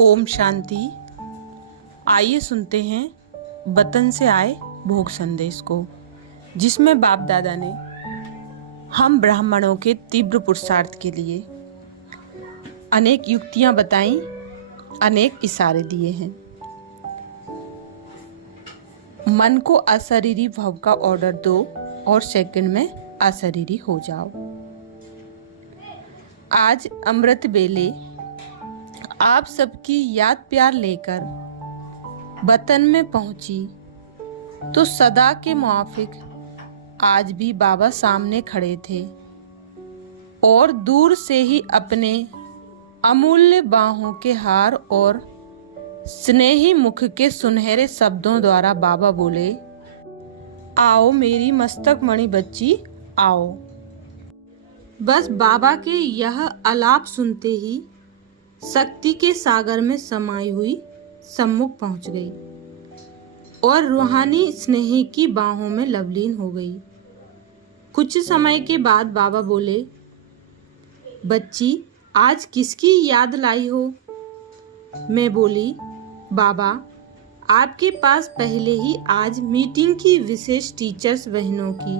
ओम शांति। आइए सुनते हैं वतन से आए भोग संदेश को, जिसमें बाप दादा ने हम ब्राह्मणों के तीव्र पुरुषार्थ के लिए अनेक युक्तियां बताई, अनेक इशारे दिए हैं। मन को अशरीरी भाव का ऑर्डर दो और सेकंड में अशरीरी हो जाओ। आज अमृत बेले आप सबकी याद प्यार लेकर वतन में पहुंची तो सदा के मुआफिक आज भी बाबा सामने खड़े थे और दूर से ही अपने अमूल्य बाहों के हार और स्नेही मुख के सुनहरे शब्दों द्वारा बाबा बोले, आओ मेरी मस्तक मणि बच्ची आओ। बस बाबा के यह आलाप सुनते ही शक्ति के सागर में समाई हुई सम्मुख पहुंच गई और रूहानी स्नेही की बाहों में लवलीन हो गई। कुछ समय के बाद बाबा बोले, बच्ची आज किसकी याद लाई हो? मैं बोली, बाबा आपके पास पहले ही आज मीटिंग की विशेष टीचर्स बहनों की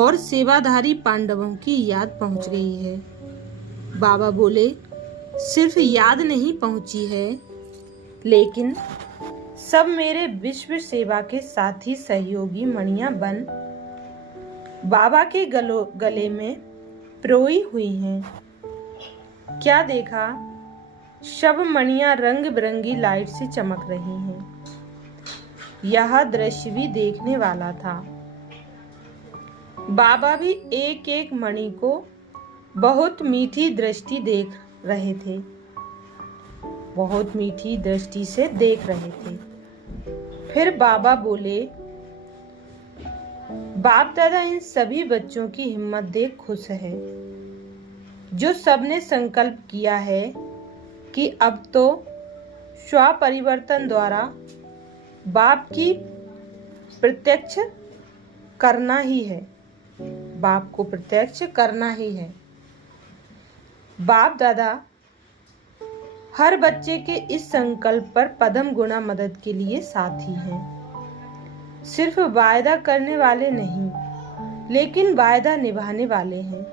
और सेवाधारी पांडवों की याद पहुंच गई है। बाबा बोले, सिर्फ याद नहीं पहुंची है, लेकिन सब मेरे विश्व सेवा के साथी सहयोगी मणियां बन बाबा के गले में प्रोई हुई हैं। क्या देखा, सब मणियां रंग बिरंगी लाइट से चमक रही हैं। यह दृश्य भी देखने वाला था। बाबा भी एक एक मणि को बहुत मीठी दृष्टि देख रहे थे, बहुत मीठी दृष्टि से देख रहे थे। फिर बाबा बोले, बाप दादा इन सभी बच्चों की हिम्मत देख खुश है, जो सबने संकल्प किया है कि अब तो स्व परिवर्तन द्वारा बाप की प्रत्यक्ष करना ही है, बाप को प्रत्यक्ष करना ही है। बाप दादा हर बच्चे के इस संकल्प पर पदम गुना मदद के लिए साथी हैं। सिर्फ वायदा करने वाले नहीं, लेकिन वायदा निभाने वाले हैं।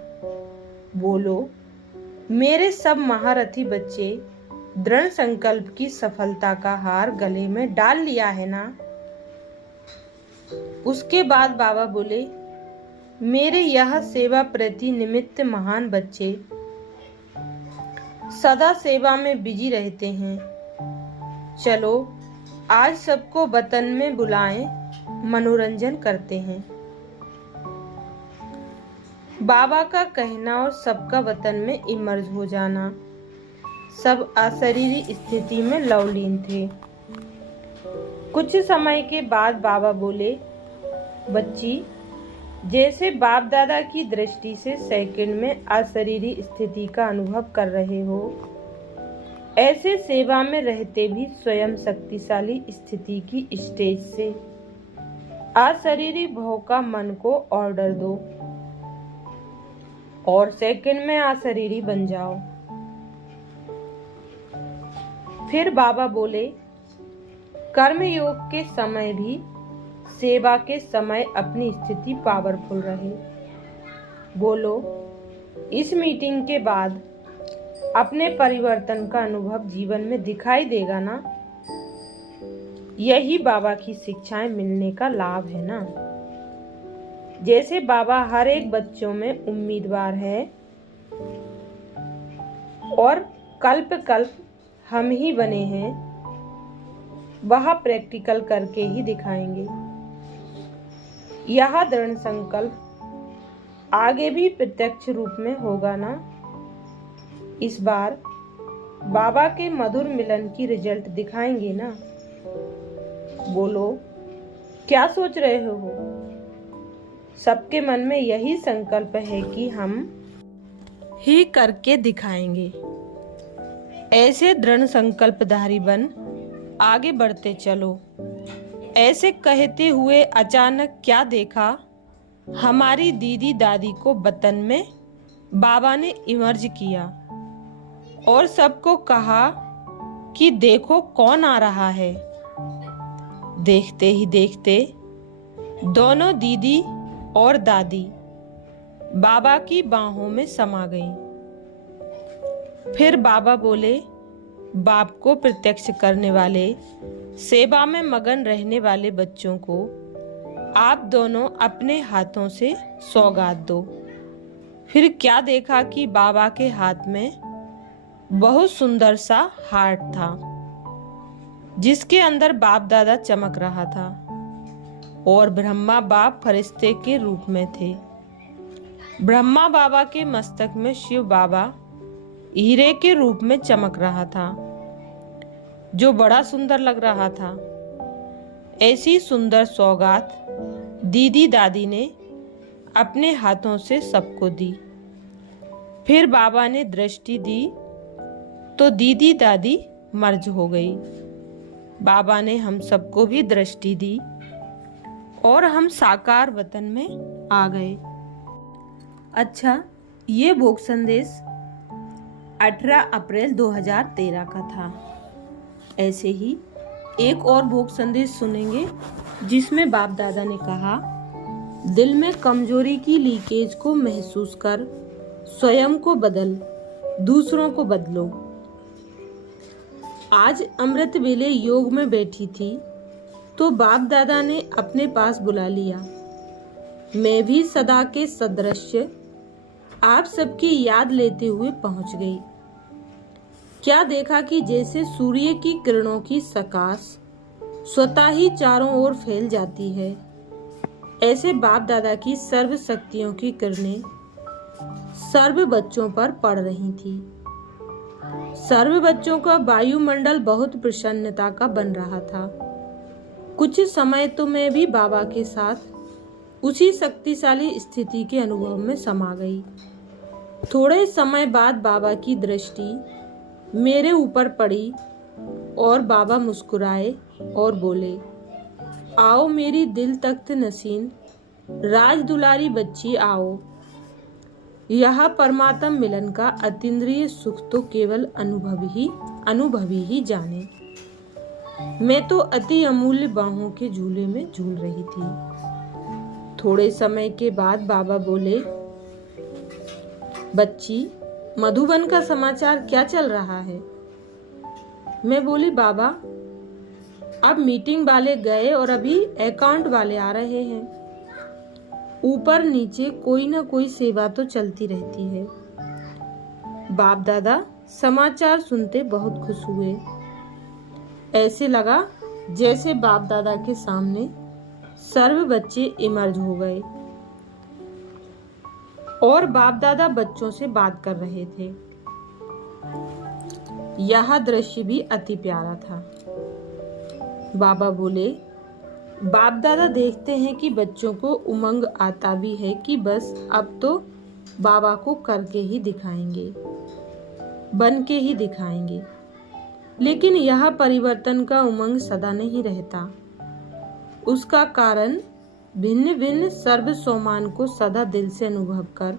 बोलो, मेरे सब महारथी बच्चे दृढ़ संकल्प की सफलता का हार गले में डाल लिया है ना? उसके बाद बाबा बोले, मेरे यह सेवा प्रति निमित्त महान बच्चे सदा सेवा में बिजी रहते हैं। चलो आज सबको वतन में बुलाएं, मनोरंजन करते हैं। बाबा का कहना और सबका वतन में इमर्ज हो जाना। सब अशरीरी स्थिति में लवलीन थे। कुछ समय के बाद बाबा बोले, बच्ची जैसे बाप दादा की दृष्टि से सेकंड में अशरीरी स्थिति का अनुभव कर रहे हो, ऐसे सेवा में रहते भी स्वयं शक्तिशाली स्थिति की स्टेज से अशरीरी भाव का मन को ऑर्डर दो और सेकंड में अशरीरी बन जाओ। फिर बाबा बोले, कर्म योग के समय भी सेवा के समय अपनी स्थिति पावरफुल रहे। बोलो, इस मीटिंग के बाद अपने परिवर्तन का अनुभव जीवन में दिखाई देगा ना? यही बाबा की शिक्षाएं मिलने का लाभ है ना। जैसे बाबा हर एक बच्चों में उम्मीदवार है और कल्प कल्प हम ही बने हैं, वह प्रैक्टिकल करके ही दिखाएंगे। यह दृढ़ संकल्प आगे भी प्रत्यक्ष रूप में होगा ना? इस बार बाबा के मधुर मिलन की रिजल्ट दिखाएंगे ना? बोलो, क्या सोच रहे हो? सबके मन में यही संकल्प है कि हम ही करके दिखाएंगे। ऐसे दृढ़ संकल्पधारी बन आगे बढ़ते चलो। ऐसे कहते हुए अचानक क्या देखा, हमारी दीदी दादी को वतन में बाबा ने इमर्ज किया और सबको कहा, कि देखो कौन आ रहा है। देखते ही देखते दोनों दीदी और दादी बाबा की बाहों में समा गईं। फिर बाबा बोले, बाप को प्रत्यक्ष करने वाले, सेवा में मगन रहने वाले बच्चों को आप दोनों अपने हाथों से सौगात दो। फिर क्या देखा कि बाबा के हाथ में बहुत सुंदर सा हार्ट था, जिसके अंदर बाप दादा चमक रहा था और ब्रह्मा बाप फरिश्ते के रूप में थे। ब्रह्मा बाबा के मस्तक में शिव बाबा हीरे के रूप में चमक रहा था, जो बड़ा सुंदर लग रहा था। ऐसी सुंदर सौगात दीदी दादी ने अपने हाथों से सबको दी। फिर बाबा ने दृष्टि दी तो दीदी दादी मर्ज हो गई। बाबा ने हम सबको भी दृष्टि दी और हम साकार वतन में आ गए। अच्छा, ये भोग संदेश 18 अप्रैल 2013 का था। ऐसे ही एक और भोग संदेश सुनेंगे जिसमें बाप दादा ने कहा, दिल में कमजोरी की लीकेज को महसूस कर स्वयं को बदल, दूसरों को बदलो। आज अमृत वेले योग में बैठी थी तो बाप दादा ने अपने पास बुला लिया। मैं भी सदा के सदृश्य आप सबकी याद लेते हुए पहुंच गई। क्या देखा कि जैसे सूर्य की किरणों की सकाश स्वतः ही चारों ओर फैल जाती है, ऐसे बाप दादा की सर्व शक्तियों की किरणें सर्व बच्चों पर पड़ रही थी। सर्व बच्चों का वायुमंडल बहुत प्रसन्नता का बन रहा था। कुछ समय तो मैं भी बाबा के साथ उसी शक्तिशाली स्थिति के अनुभव में समा गई। थोड़े समय बाद बाबा की दृष्टि मेरे ऊपर पड़ी और बाबा मुस्कुराए और बोले, आओ मेरी दिल तख्त नसीन राज दुलारी बच्ची आओ। यह परमात्म मिलन का अतीन्द्रिय सुख तो केवल अनुभवी ही जाने। मैं तो अति अमूल्य बाहों के झूले में झूल रही थी। थोड़े समय के बाद बाबा बोले, बच्ची, मधुबन का समाचार क्या चल रहा है? मैं बोली, बाबा अब मीटिंग वाले गए और अभी अकाउंट वाले आ रहे हैं। ऊपर नीचे कोई ना कोई सेवा तो चलती रहती है। बाप दादा समाचार सुनते बहुत खुश हुए। ऐसे लगा जैसे बाप दादा के सामने सर्व बच्चे इमर्ज हो गए और बाप दादा बच्चों से बात कर रहे थे। यह दृश्य भी अति प्यारा था। बाबा बोले, बाप दादा देखते हैं कि बच्चों को उमंग आता भी है कि बस अब तो बाबा को करके ही दिखाएंगे, बन के ही दिखाएंगे। लेकिन यह परिवर्तन का उमंग सदा नहीं रहता। उसका कारण भिन्न भिन्न सर्व सोमान को सदा दिल से अनुभव कर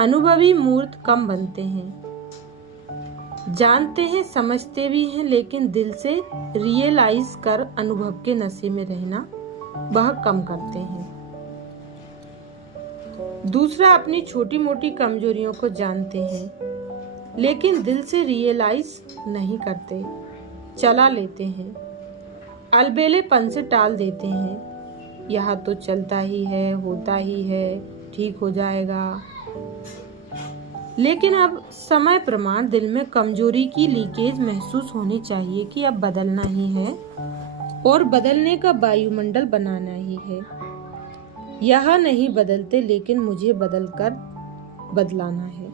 अनुभवी मूर्त कम बनते हैं। जानते हैं, समझते भी हैं, लेकिन दिल से रियलाइज कर अनुभव के नशे में रहना वह कम करते हैं। दूसरा, अपनी छोटी मोटी कमजोरियों को जानते हैं लेकिन दिल से रियलाइज नहीं करते, चला लेते हैं, अलबेलेपन से टाल देते हैं। यह तो चलता ही है, होता ही है, ठीक हो जाएगा। लेकिन अब समय प्रमाण दिल में कमजोरी की लीकेज महसूस होनी चाहिए कि अब बदलना ही है और बदलने का वायुमंडल बनाना ही है। यह नहीं बदलते लेकिन मुझे बदलकर बदलाना है।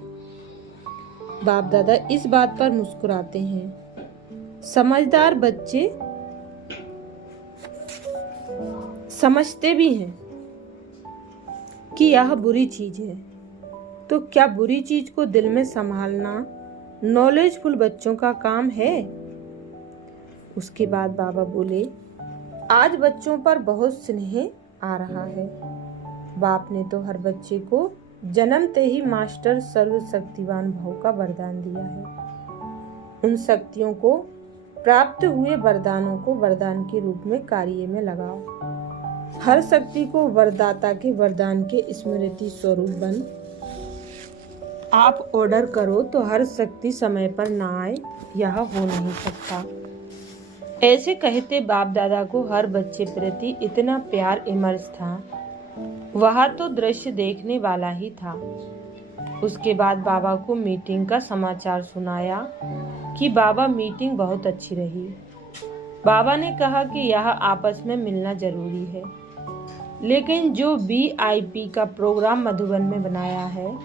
बाप दादा इस बात पर मुस्कुराते हैं। समझदार बच्चे समझते भी हैं कि यह बुरी चीज है, तो क्या बुरी चीज को दिल में संभालना नॉलेजफुल बच्चों का काम है? उसके बाद बाबा बोले, आज बच्चों पर बहुत स्नेह आ रहा है। बाप ने तो हर बच्चे को जन्मते ही मास्टर सर्वशक्तिवान भाव का वरदान दिया है। उन शक्तियों को प्राप्त हुए वरदानों को वरदान के रूप में कार्य में लगाओ। हर शक्ति को वरदाता के वरदान के स्मृति स्वरूप बन। आप ऑर्डर करो तो हर शक्ति समय पर ना आए, यह हो नहीं सकता। ऐसे कहते बाप दादा को हर बच्चे प्रति इतना प्यार इमर्स था, वह तो दृश्य देखने वाला ही था। उसके बाद बाबा को मीटिंग का समाचार सुनाया कि बाबा मीटिंग बहुत अच्छी रही। बाबा ने कहा कि यह आपस में मिलना जरूरी है, लेकिन जो VIP का प्रोग्राम मधुबन में बनाया है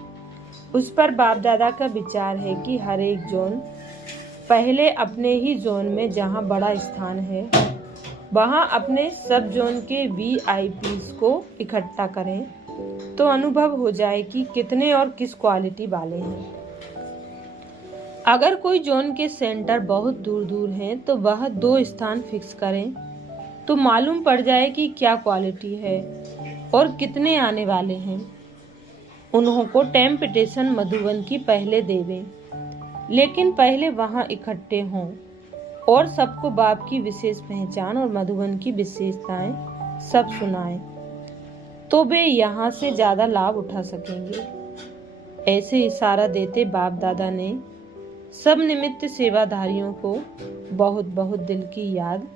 उस पर बाप दादा का विचार है कि हर एक जोन पहले अपने ही जोन में जहां बड़ा स्थान है वहां अपने सब जोन के VIPs को इकट्ठा करें, तो अनुभव हो जाए कि कितने और किस क्वालिटी वाले हैं। अगर कोई जोन के सेंटर बहुत दूर दूर हैं तो वह 2 स्थान फिक्स करें, तो मालूम पड़ जाए कि क्या क्वालिटी है और कितने आने वाले हैं। उन्हों को टेम्पटेशन मधुबन की पहले देवें, लेकिन पहले वहां इकट्ठे हों और सबको बाप की विशेष पहचान और मधुबन की विशेषताएं सब सुनाएं, तो वे यहाँ से ज्यादा लाभ उठा सकेंगे। ऐसे इशारा देते बाप दादा ने सब निमित्त सेवाधारियों को बहुत बहुत दिल की याद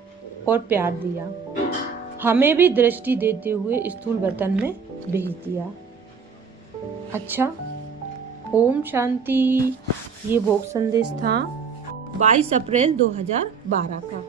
और प्यार दिया। हमें भी दृष्टि देते हुए स्थूल वतन में भेज दिया। अच्छा, ओम शांति। ये भोग संदेश था 22 अप्रैल 2012 का।